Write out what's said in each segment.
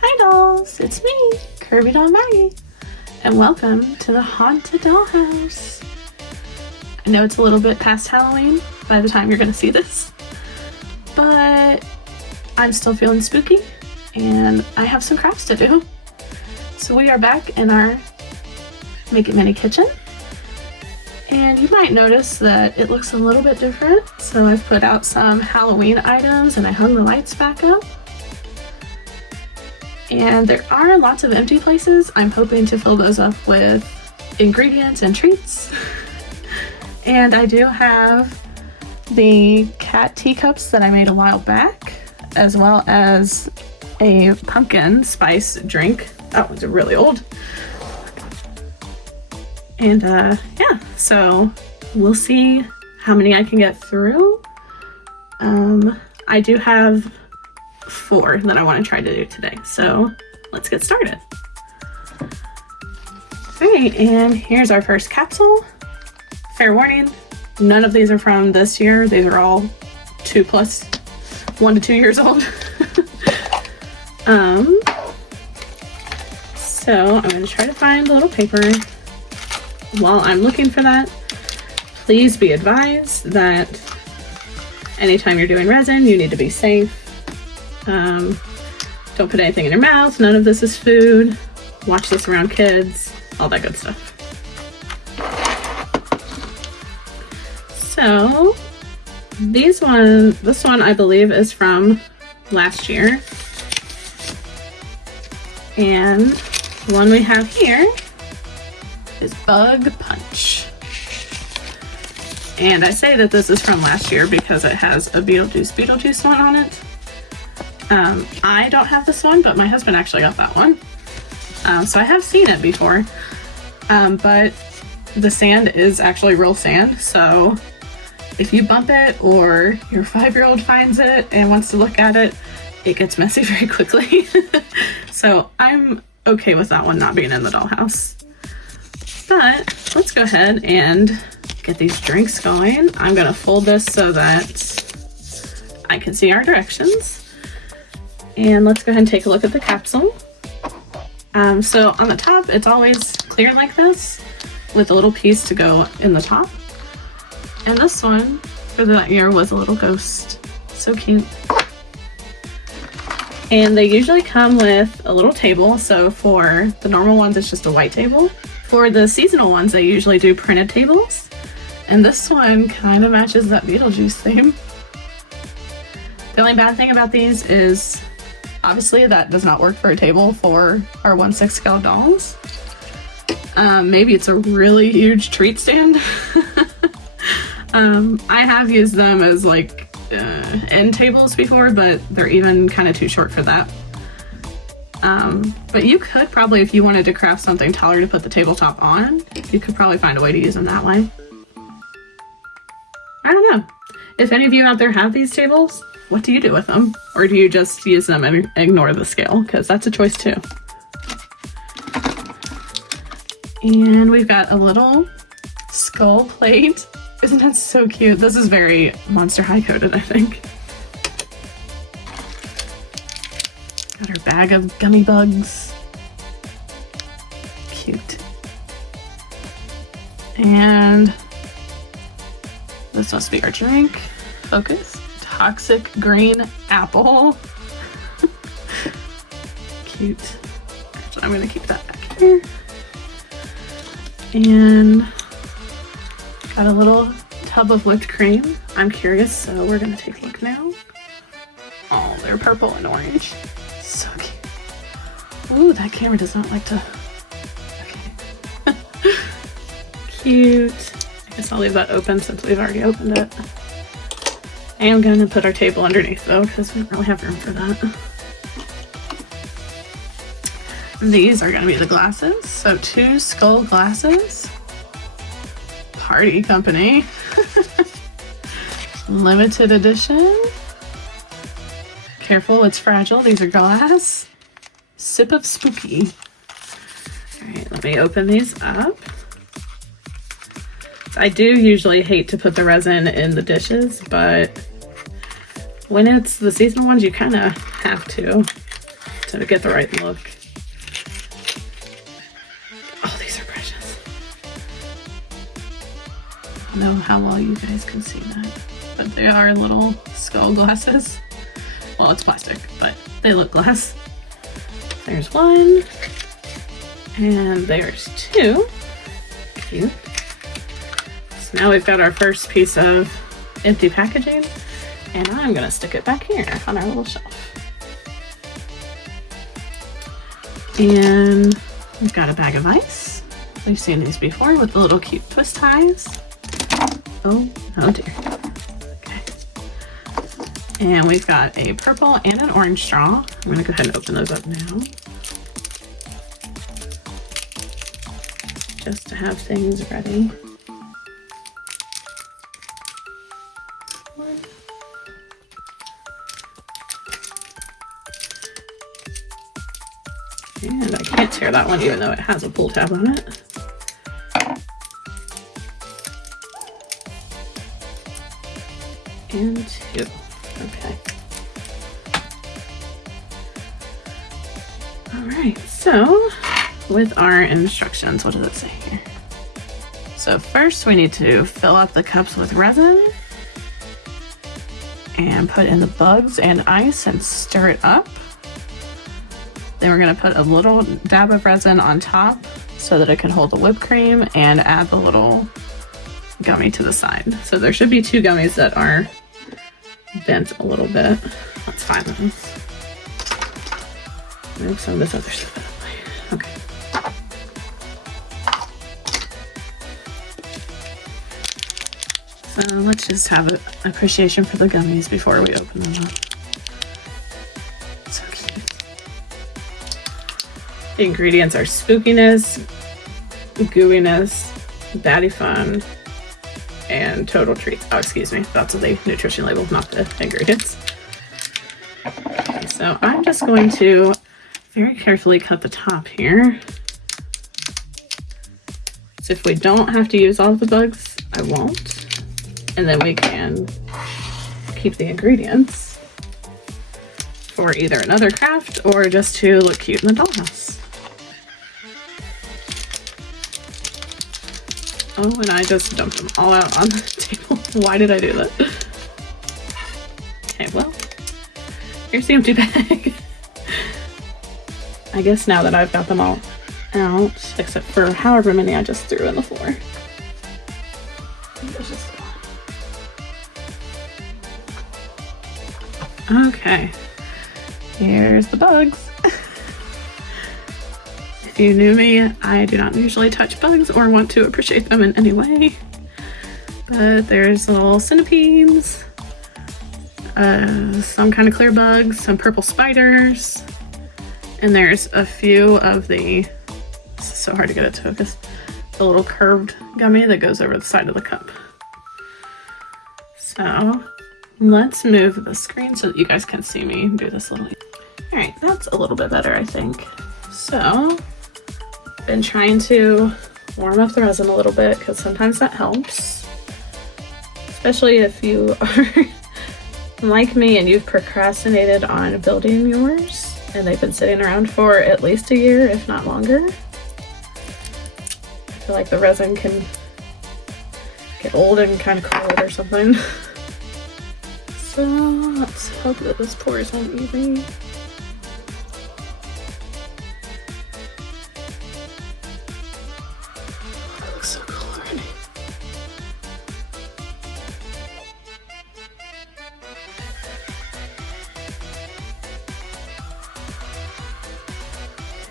Hi dolls, it's me, Kirby Doll Maggie, and welcome to the Haunted Dollhouse. I know it's a little bit past Halloween by the time you're going to see this, but I'm still feeling spooky and I have some crafts to do. So we are back in our Make It Mini kitchen, and you might notice that it looks a little bit different. So I've put out some Halloween items and I hung the lights back up. And there are lots of empty places. I'm hoping to fill those up with ingredients and treats. And I do have the cat teacups that I made a while back, as well as a pumpkin spice drink. That one's really old. And yeah, so we'll see how many I can get through. I do have 4 that I want to try to do today, so let's get started. Alright, and here's our first capsule. Fair warning, none of these are from this year. These are all 1 to 2 years old. So I'm going to try to find a little paper. While I'm looking for that, please be advised that anytime you're doing resin, you need to be safe. Don't put anything in your mouth. None of this is food. Watch this around kids. All that good stuff. So this one I believe is from last year. And the one we have here is Bug Punch. And I say that this is from last year because it has a Beetlejuice one on it. I don't have this one, but my husband actually got that one. So I have seen it before, but the sand is actually real sand. So if you bump it or your 5-year-old finds it and wants to look at it, it gets messy very quickly. So I'm okay with that one not being in the dollhouse. But let's go ahead and get these drinks going. I'm gonna fold this so that I can see our directions. And let's go ahead and take a look at the capsule. So on the top, it's always clear like this with a little piece to go in the top. And this one for that year was a little ghost. So cute. And they usually come with a little table. So for the normal ones, it's just a white table. For the seasonal ones, they usually do printed tables. And this one kind of matches that Beetlejuice theme. The only bad thing about these is obviously that does not work for a table for our 1/6 scale dolls. Maybe it's a really huge treat stand. I have used them as like end tables before, but they're even kind of too short for that. But you could probably, if you wanted to craft something taller to put the tabletop on, you could probably find a way to use them that way. I don't know. If any of you out there have these tables, what do you do with them? Or do you just use them and ignore the scale? Because that's a choice too. And we've got a little skull plate. Isn't that so cute? This is very Monster High coded, I think. Got our bag of gummy bugs. Cute. And this must be our drink. Focus. Toxic green apple. Cute. So I'm gonna keep that back here. And got a little tub of whipped cream. I'm curious, so we're gonna take a look now. Oh, they're purple and orange. So cute. Ooh, that camera does not like to. Okay. Cute. I guess I'll leave that open since we've already opened it. I am going to put our table underneath though, because we don't really have room for that. These are going to be the glasses. So 2 skull glasses. Party Company. Limited edition. Careful, it's fragile. These are glass. Sip of Spooky. Alright, let me open these up. I do usually hate to put the resin in the dishes, but when it's the seasonal ones, you kind of have to. to get the right look. Oh, these are precious. I don't know how well you guys can see that, but they are little skull glasses. Well, it's plastic, but they look glass. There's one, and there's two. Cute. So now we've got our first piece of empty packaging, and I'm gonna stick it back here on our little shelf. And we've got a bag of ice. We've seen these before with the little cute twist ties. Oh dear. Okay. And we've got a purple and an orange straw. I'm gonna go ahead and open those up now, just to have things ready. And I can't tear that one even though it has a pull tab on it. And two. Okay. Alright, so with our instructions, what does it say here? So first we need to fill up the cups with resin and put in the bugs and ice and stir it up. Then we're going to put a little dab of resin on top so that it can hold the whipped cream, and add the little gummy to the side. So there should be two gummies that are bent a little bit. Let's find those. Move some of this other stuff out of the way. Okay. So let's just have an appreciation for the gummies before we open them up. So cute. The ingredients are spookiness, gooiness, baddie fun, and total treats. Oh, excuse me, that's the nutrition label, not the ingredients. Okay, so I'm just going to very carefully cut the top here. So if we don't have to use all of the bugs, I won't. And then we can keep the ingredients for either another craft or just to look cute in the dollhouse. Oh, and I just dumped them all out on the table. Why did I do that? Okay, well, here's the empty bag. I guess now that I've got them all out, except for however many I just threw on the floor. There's just one. Okay, here's the bugs. If you knew me, I do not usually touch bugs or want to appreciate them in any way. But there's little centipedes, some kind of clear bugs, some purple spiders, and there's a few of the, this is so hard to get it to focus, the little curved gummy that goes over the side of the cup. So let's move the screen so that you guys can see me do this little. All right, that's a little bit better, I think. So been trying to warm up the resin a little bit because sometimes that helps, especially if you are like me and you've procrastinated on building yours and they've been sitting around for at least a year, if not longer. I feel like the resin can get old and kind of corrode or something. So let's hope that this pours out easy.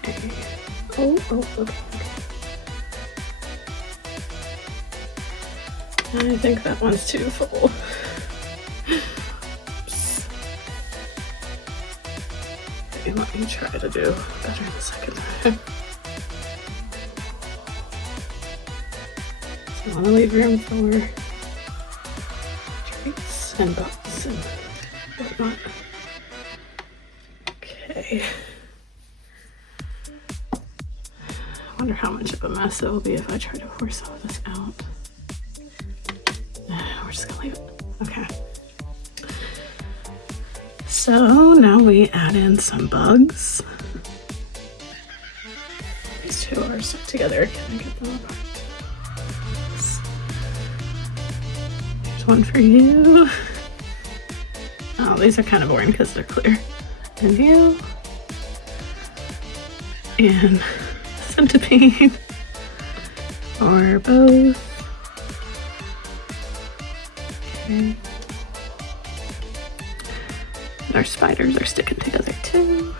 Okay. I think that one's too full. Oops. Okay, let me try to do better the second time. So I want to leave room for treats and bugs and whatnot. Okay. I wonder how much of a mess it will be if I try to pour some of this out. We're just gonna leave it. Okay. So now we add in some bugs. These two are stuck together. Can I get them apart? There's one for you. Oh, these are kind of boring because they're clear. And you. And centipede. Or both. Okay. And our spiders are sticking together too.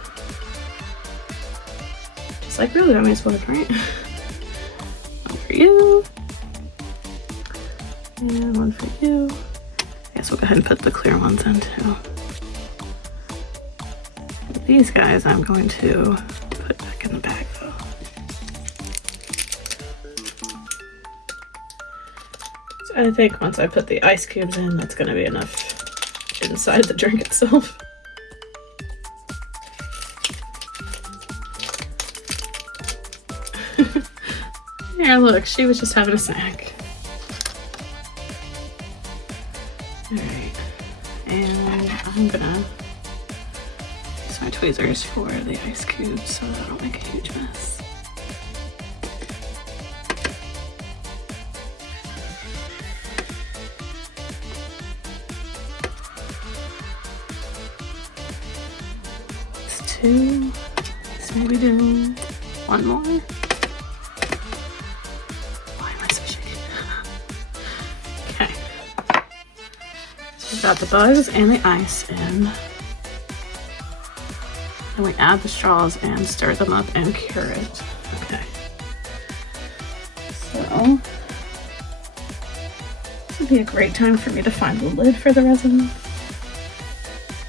Just like real gummies would, right? One for you. And one for you. I guess we'll go ahead and put the clear ones in too. And these guys I'm going to put back in the bag though. So I think once I put the ice cubes in, that's going to be enough inside the drink itself. There, look, she was just having a snack. Alright, and I'm gonna use my tweezers for the ice cubes so that I don't make a huge mess. It's two. Let's maybe do one more. Got the bugs and the ice in. And we add the straws and stir them up and cure it. Okay. So this would be a great time for me to find the lid for the resin.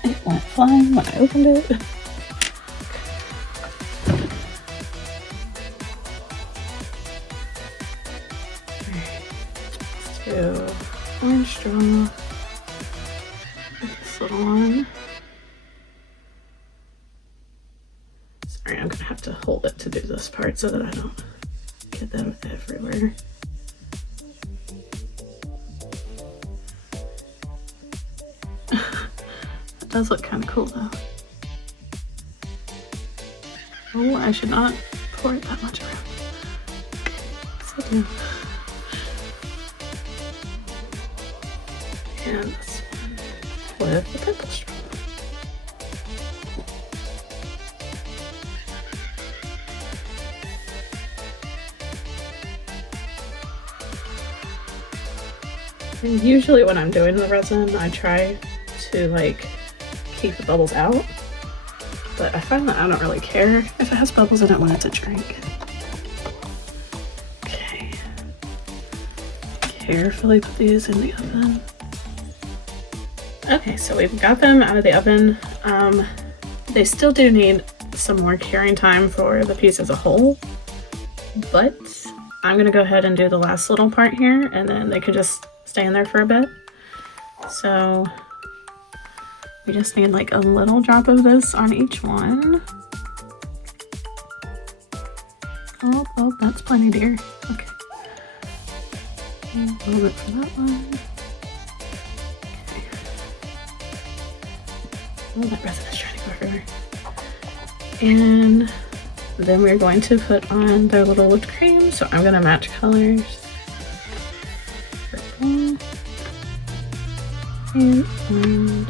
It went flying when I opened it. Alright. Let's do orange straw. This little one. Sorry, I'm gonna have to hold it to do this part so that I don't get them everywhere. That does look kind of cool though. Oh, I should not pour it that much around. Yes, I do. And this one with the purple straw. And usually when I'm doing the resin, I try to like keep the bubbles out, but I find that I don't really care if it has bubbles in it when it's a drink. Okay. Carefully put these in the oven. Okay, so we've got them out of the oven. They still do need some more curing time for the piece as a whole, but I'm gonna go ahead and do the last little part here, and then they can just stay in there for a bit. So we just need like a little drop of this on each one. Oh, that's plenty, dear. Okay. And a little bit for that one. Oh, that resin is trying to go everywhere. And then we're going to put on their little whipped cream. So I'm gonna match colors. Purple and orange.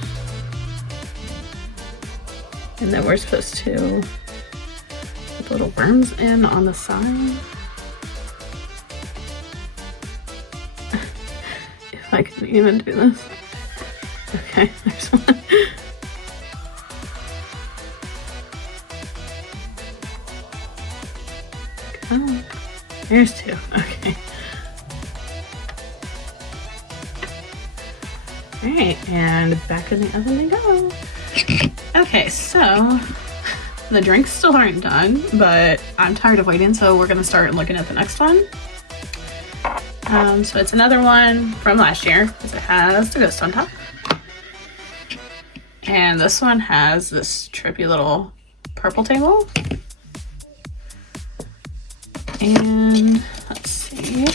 And then we're supposed to put little worms in on the side. If I can even do this. Okay, there's one. Oh, there's two. Okay. Alright, and back in the oven they go. Okay, so the drinks still aren't done, but I'm tired of waiting, so we're gonna start looking at the next one. So it's another one from last year, because it has the ghost on top. And this one has this trippy little purple table. And let's see.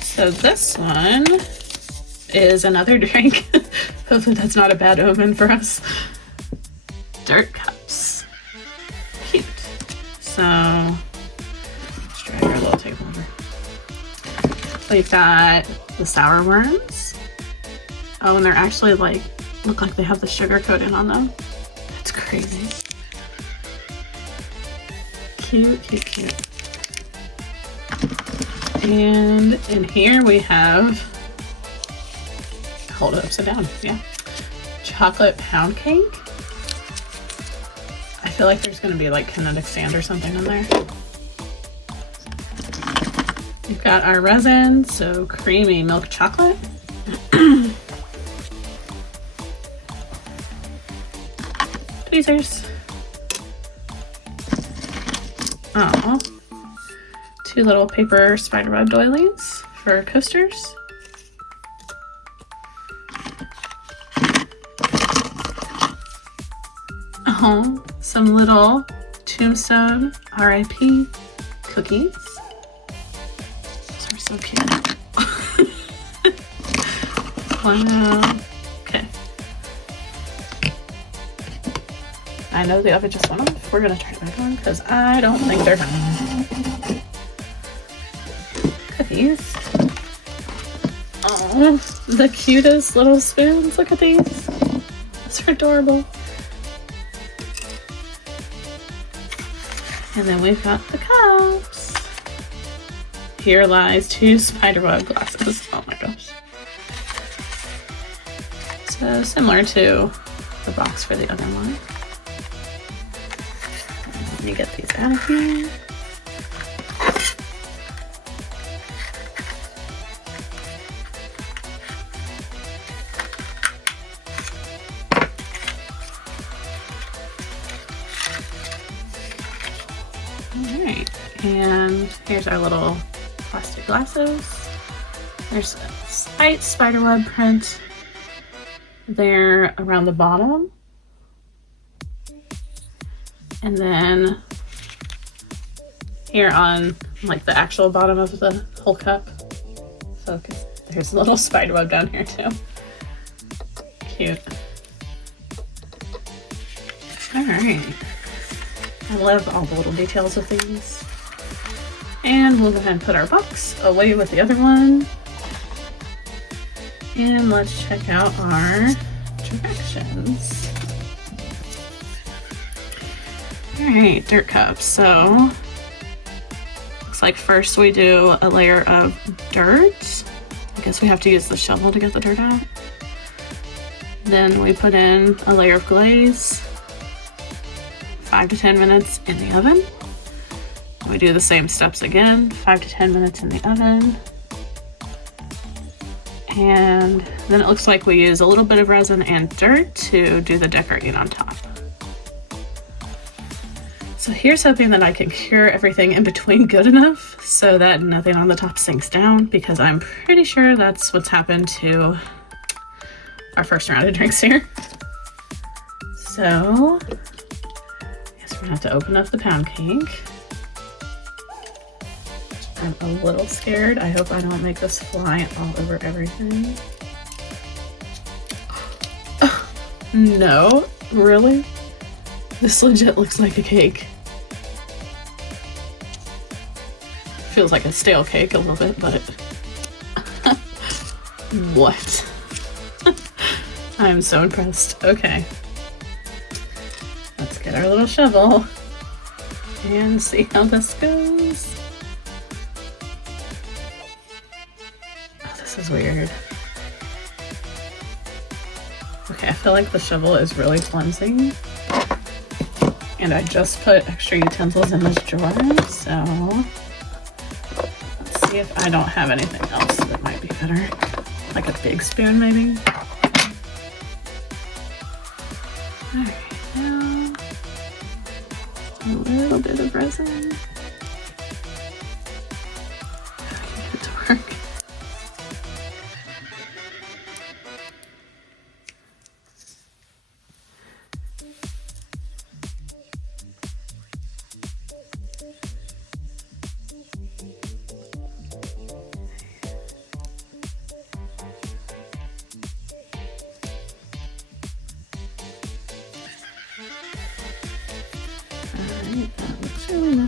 So this one is another drink Hopefully that's not a bad omen for us. Dirt cups. Cute. So, let's drag our little table over. We've got the sour worms. Oh, and they're actually like, look like they have the sugar coating on them. That's crazy. Cute, cute, cute. And in here we have, hold it upside down, yeah. Chocolate pound cake. I feel like there's gonna be like kinetic sand or something in there. We've got our resin, so creamy milk chocolate. Tweezers. Oh, 2 little paper spiderweb doilies for coasters. Oh, some little Tombstone RIP cookies. These are so cute. Wow. Okay. I know the oven just went off. We're gonna turn it back on because I don't think they're done. Cookies. Oh, the cutest little spoons. Look at these. Those are adorable. And then we've got the cups. Here lies 2 spiderweb glasses. Oh my gosh. So similar to the box for the other one. Let me get these out of here. Alright, and here's our little plastic glasses. There's a slight spiderweb print there around the bottom. And then here on like the actual bottom of the whole cup. Focus. There's a little spiderweb down here too. Cute. Alright. I love all the little details of these. And we'll go ahead and put our box away with the other one. And let's check out our directions. Alright, dirt cups. So, looks like first we do a layer of dirt. I guess we have to use the shovel to get the dirt out. Then we put in a layer of glaze. 5 to 10 minutes in the oven. We do the same steps again, 5 to 10 minutes in the oven. And then it looks like we use a little bit of resin and dirt to do the decorating on top. So here's hoping that I can cure everything in between good enough so that nothing on the top sinks down, because I'm pretty sure that's what's happened to our first round of drinks here. So we're gonna have to open up the pound cake. I'm a little scared. I hope I don't make this fly all over everything. Oh, no, really? This legit looks like a cake. Feels like a stale cake a little bit, but what? I'm so impressed. Okay. Let's get our little shovel and see how this goes. Oh, this is weird. Okay, I feel like the shovel is really flimsy. And I just put extra utensils in this drawer, so let's see if I don't have anything else that might be better. Like a big spoon, maybe? Alright. A little bit of resin. Get it to work.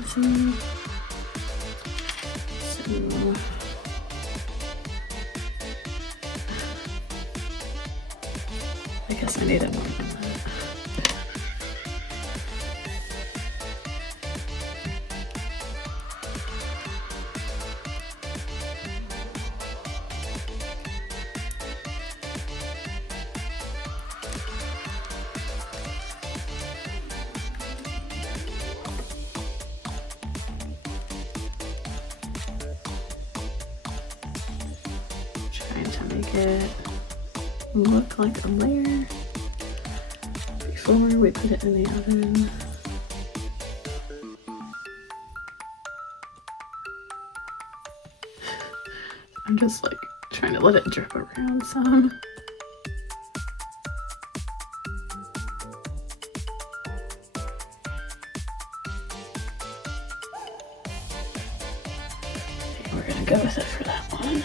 resin. So I guess I need it more than that. Trying to make it look like a layer before we put it in the oven. I'm just like trying to let it drip around some. We're gonna go with it for that one.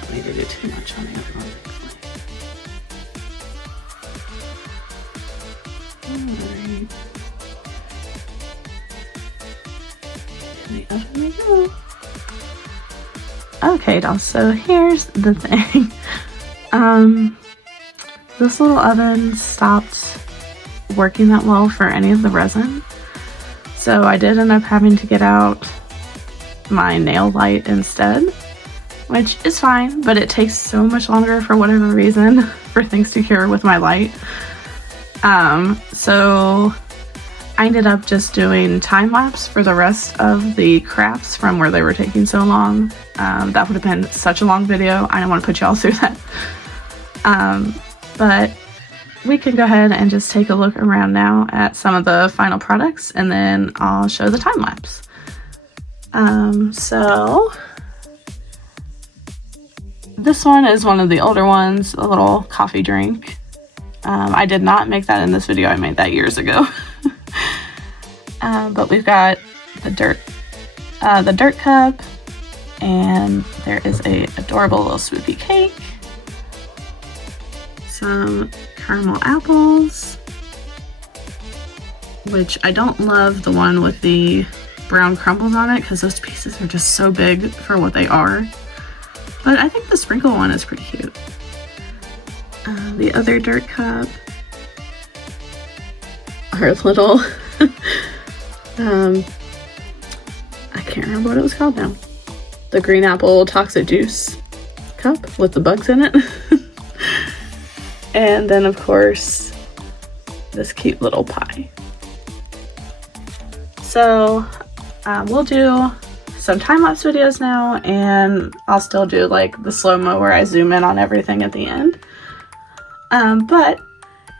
Don't need to do too much on the other one. Alright. In the oven we go. Okay, dolls, so here's the thing. This little oven stopped working that well for any of the resin. So I did end up having to get out my nail light instead, which is fine, but it takes so much longer for whatever reason for things to cure with my light. So I ended up just doing time lapse for the rest of the crafts from where they were taking so long. That would have been such a long video. I don't want to put y'all through that. But we can go ahead and just take a look around now at some of the final products, and then I'll show the time lapse. So this one is one of the older ones, a little coffee drink. I did not make that in this video, I made that years ago. But we've got the dirt cup, and there is a adorable little swoopy cake, some caramel apples, which I don't love the one with the brown crumbles on it because those pieces are just so big for what they are. But I think the sprinkle one is pretty cute. The other dirt cup, our little, I can't remember what it was called now. The green apple toxic juice cup with the bugs in it. And then of course, this cute little pie. So we'll do some time-lapse videos now, and I'll still do like the slow-mo where I zoom in on everything at the end. But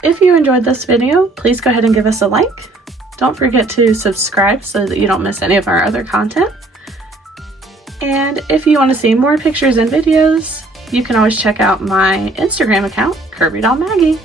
if you enjoyed this video, please go ahead and give us a like. Don't forget to subscribe so that you don't miss any of our other content. And if you want to see more pictures and videos, you can always check out my Instagram account, Curvy Doll Maggie.